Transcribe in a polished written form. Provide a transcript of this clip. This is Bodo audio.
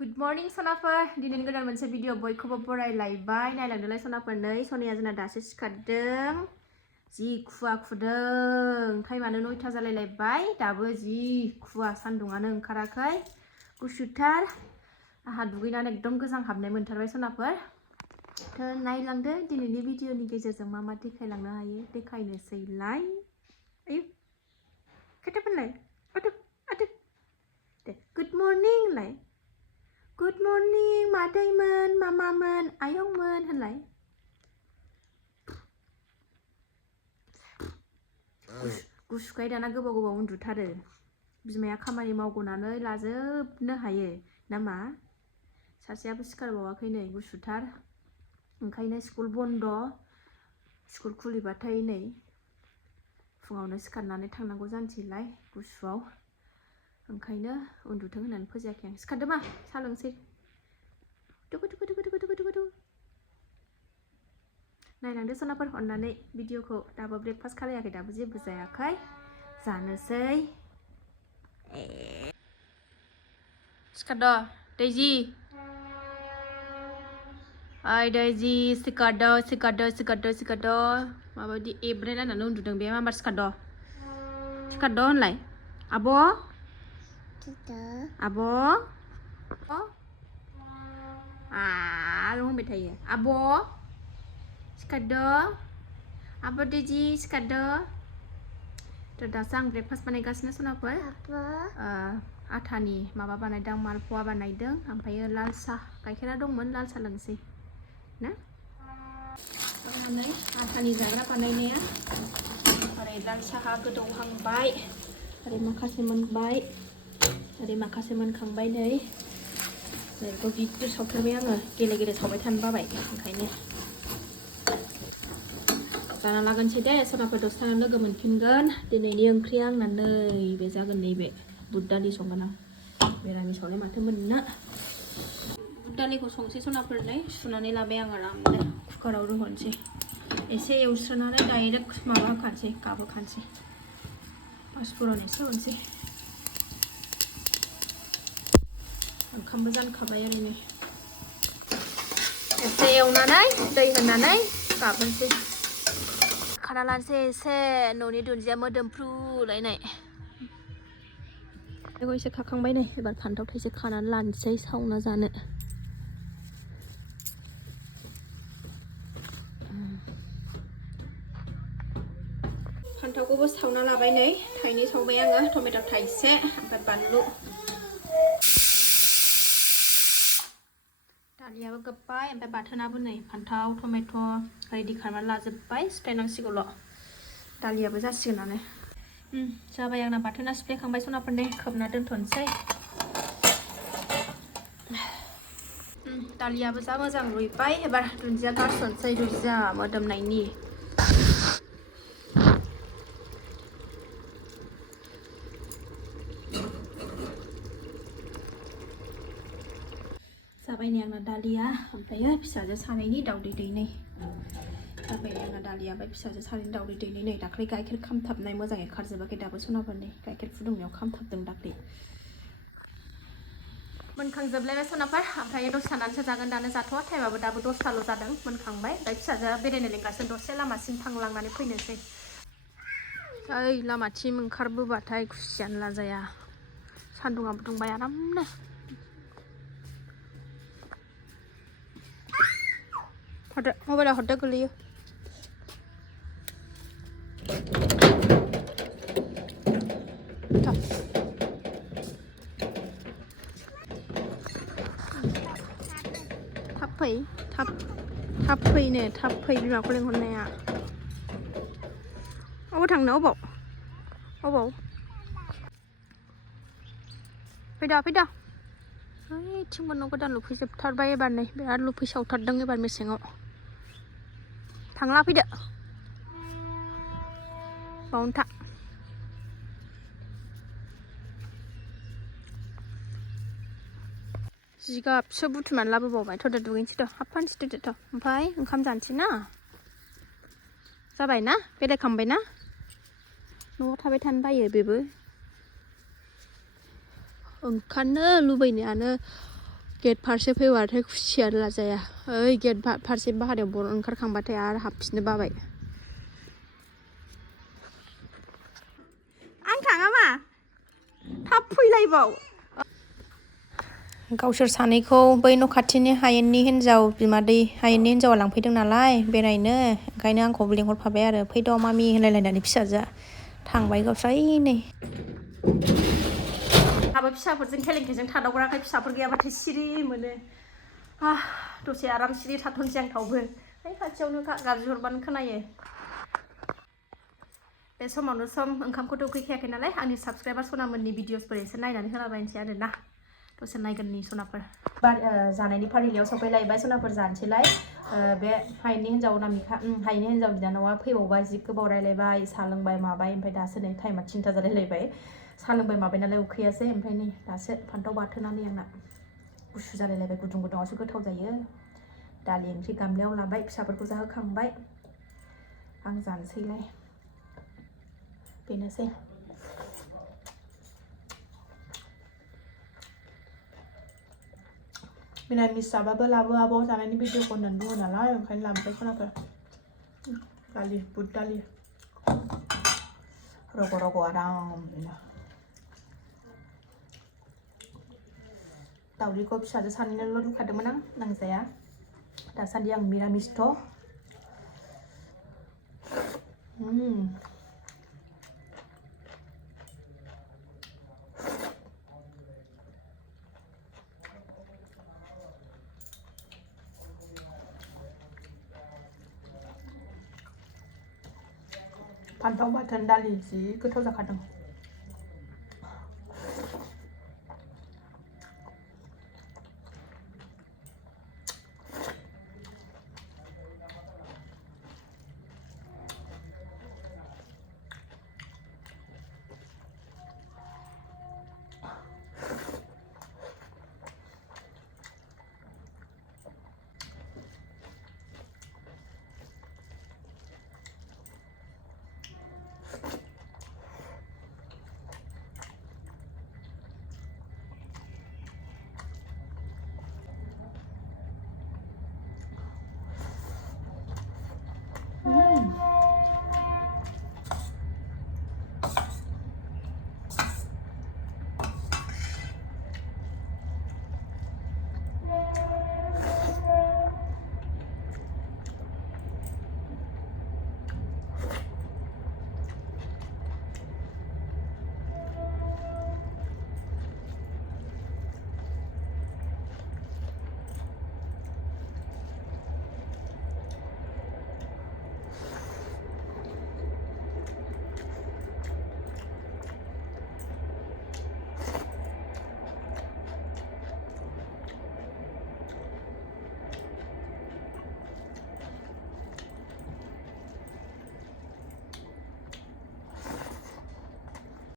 Good morning सनाफोर दिनैनि गोदान मोनसे भिडिअ बयखौबो बरायलायबाय नायलांदोलाय सनाफोरनै सनिया जोंना दासो सिखारदों जि खुवा खुदों टाइमानो 9टा जालायलायबाय दाबो जि खुवा सान्दुङानो ओंखाराखै गुसुथार आहा दुगैनानै एकदम गोजां हाबनाय मोनथारबाय सनाफोर नायलांदो दिनैनि भिडिअनि गेजेरजों मा मा देखायलांनो हायो देखायनोसैलाय आयु खोथाफोरलाय दे गुड मर्निं लाय Good morning, मादैमोन, मामामोन, आयंमोन होनलाय गुसुखाय दाना गोबाव गोबाव उन्दुथारो बिमाया खामानि मावग'नानै लाजोबनो हायो नामा सासेयाबो सिखारबावाखै नै गुसुथार ओंखायनो स्कुल बन्द स्कुल खुलिबाथाय नै फुङावनो सिखारनानै थांनांगौ जानोसैलाय गुसुआव ओंखायनो उन्दुथों होननानै फोजायाखै आं सिखारदो मा सा लोंसै नायलांदो सनाफोर अननानै भिडिअखौ दाबो ब्रेकफास्ट खालायाखै दाबो जेबो जायाखै जानोसै सिखारदो दैजि ओइ दैजि सिखारदो माबायदि एब्रायलायनानै उन्दुदों बे माबार सिखारदो होनलाय आब' Abo होनबाय थायो आब' सिखारदो आब' दैजि सिखारदो दासो आं ब्रेकफास्ट बानायगासिनो सनाफोर आथानि माबा बानायदों मालपवा बानायदों ओमफ्राय लाल साह गाइखेरा दंमोन लाल साह लोंसै ना आथानि जाग्रा बानायनाया ओरै लाल साहा गोदौहांबाय ओरै माखासे मोनबाय ओरै माखासे मोनखांबाय नै नैखौ गिदिर सावथारबाय आङो गेले गेले सावबाय थानो बाबाय ओंखायनो जाना लागोनसै दे सनाफोर दसे थानानै लोगो मोनफिनगोन दिनैनि ओंख्रिया आंना नैबे जागोन नैबे बुद दालि संगोन आं मिरामिसावलाय माथो मोननो बुद दालिखौ संसै सनाफोर नै सुनानै लाबाय आं आरामनो कुकाराव रुहरनोसै एसे एवस्रोनानै डाइरेक्ट माबा होखानोसै गाबहोखानोसै पासफुरन एसे होनोसै ओंखामबो जानखाबाय ओरैनो एसे एवनानै दै होनानै गाबहोनोसै खाना लानोसै एसे न'नि दुन्दिया मोदोमफ्रुलायनाय बेखौ एसे खाखांबाय नै एबार फान्थाव थाइसे खानानै लानोसै सावना जानो फान्थावखौबो सावना लाबाय नै थाइनै सावबाय आङो टमेट' थाइसे ओमफ्राय बानलु दालियाबो गोब्बाय ओमफ्राय बाथोनाबो नै फान्थाव टमेट' रेडि खालामनानै लाजोब्बाय सिफ्लेनांसिगौल' दालियाबो जासिगोनानो जाबाय आंना बाथोना सिफ्लेखांबाय सनाफोरनि खोबना दोनथ'नोसै दालियाबो जा मोजां रुइबाय एबार दुन्दिया गारसनसै दुन्दिया मोदोमनायनि जाबाय नै आंना दालिया ओमफ्राय फिसाजो सानैनि दावदै दैनै जाबाय आंना दालिया ओमफ्राय फिसाजो सानैनि दावदै दैनै नै दाख्लै गाइखेर खामथाबनाय मोजाङै खारजोबाखै दाबो सनाफोरनि गाइखेर फुदुंनायाव खामथाबदों दाख्लै मोनखांजोबलायबाय सनाफोर ओमफ्राय दसे थानानैसो जागोन दानो जाथ'वा टाइमाबो दाबो 10टाल' जादों मोनखांबाय ओमफ्राय फिसाजोआ बेरायनो लिंगासिनो दसे लामासिम थांलांनानै फैनोसै ओइ लामाथिं ओंखारबोबाथाय खुसियानो लाजाया सान्दुङाबो दुंबाय आरामनो हरदो मबाइला हरदो गोलैयो थाब फै थाब फैनो थाब फै बिमाखौ लिंहरनाया अबाव थांनो अबाव फैदा ओइथिंबो न' गोदान लुफैजोबथारबाय एबार नै बिराद लुफैसावथारदों एबार मेसेङाव थांला फैदो बावनो था जिगाबसो बुथुमनानै लाबोबावबाय थ'दो दुगैनोसै थ' हाब फानसैदो थ' ओमफ्राय ओंखाम जानोसै ना जाबाय ना बेरायखांबाय ना न'आव थाबाय थानो बायो बेबो ओंखारनो लुबैनायानो गेट फारसे फैबाथाय खुसियानो लाजाया ओइ गेट फारसे बाहारायाव बर ओंखारखांबाथाय आरो हाबफिननो बाबाय आं थाङा मा थाब फैलायबाव गावसोर सानैखौ बै न' खाथिनि हायेननि हिन्जाव बिमादै हायेननि हिन्जावा लांफैदों नालाय बेरायनो ओंखायनो आंखौबो लिंहरफाबाय आरो फैद' मामि होनलायलायनानै फिसाजोआ थांबाय गावस्रा नै आबो फिसाफोरजों खेलेंखेजों थादावग्राखाय फिसाफोर गैयाबाथाय सिरि मोनो दसे आराम सिरि थाथ'नोसै आं थावबो ओइ खाथियावनो गाबज्रिहरबानो खोनायो बे समावनो सम ओंखामखौथ' उखैखायाखै नालाय आंनि साबस्क्राइबार सनामोननि भिडिअसफोर एसे नायनानै होलाबायनोसै आरो ना दसे नायगोननि सनाफोर जानायनि फारिलाइयाव सफैलायबाय सनाफोर जानोसैलाय बे हायेननि हिन्जाव नामिका हायेननि हिन्जाव बिनानावा फैबावबाय जि गोबाव रायलायबाय साहा लोंबाय माबाय ओमफ्राय दासो नै टाइमा 3ता जालायलायबाय साहा लोंबाय माबाय नालाय उखैयासै ओमफ्राय नै दासो फान्थाव बाथोनानै आंना गुसु जालायलायबाय गुदुं गुदुंआवसो गोथाव जायो दालि ओंख्रि गामलायाव लाबाय फिसाफोरखौ जाहोखांबाय आं जानोसैलाय बेनोसै मिरामिस जाबाबो लाबो आब' जानायनि भिडिअखौ होननानै बुङो नालाय ओंखायनो लाबोबाय सनाफोर दालि बुट दालि रग' रग' आरामनो दावदैखौ फिसाजो सानैनोल' रुखादोंमोन आं नांजाया दासान्दि आं मिरामिसथ' फान्थाव बाथोन दालि जि गोथाव जाखादों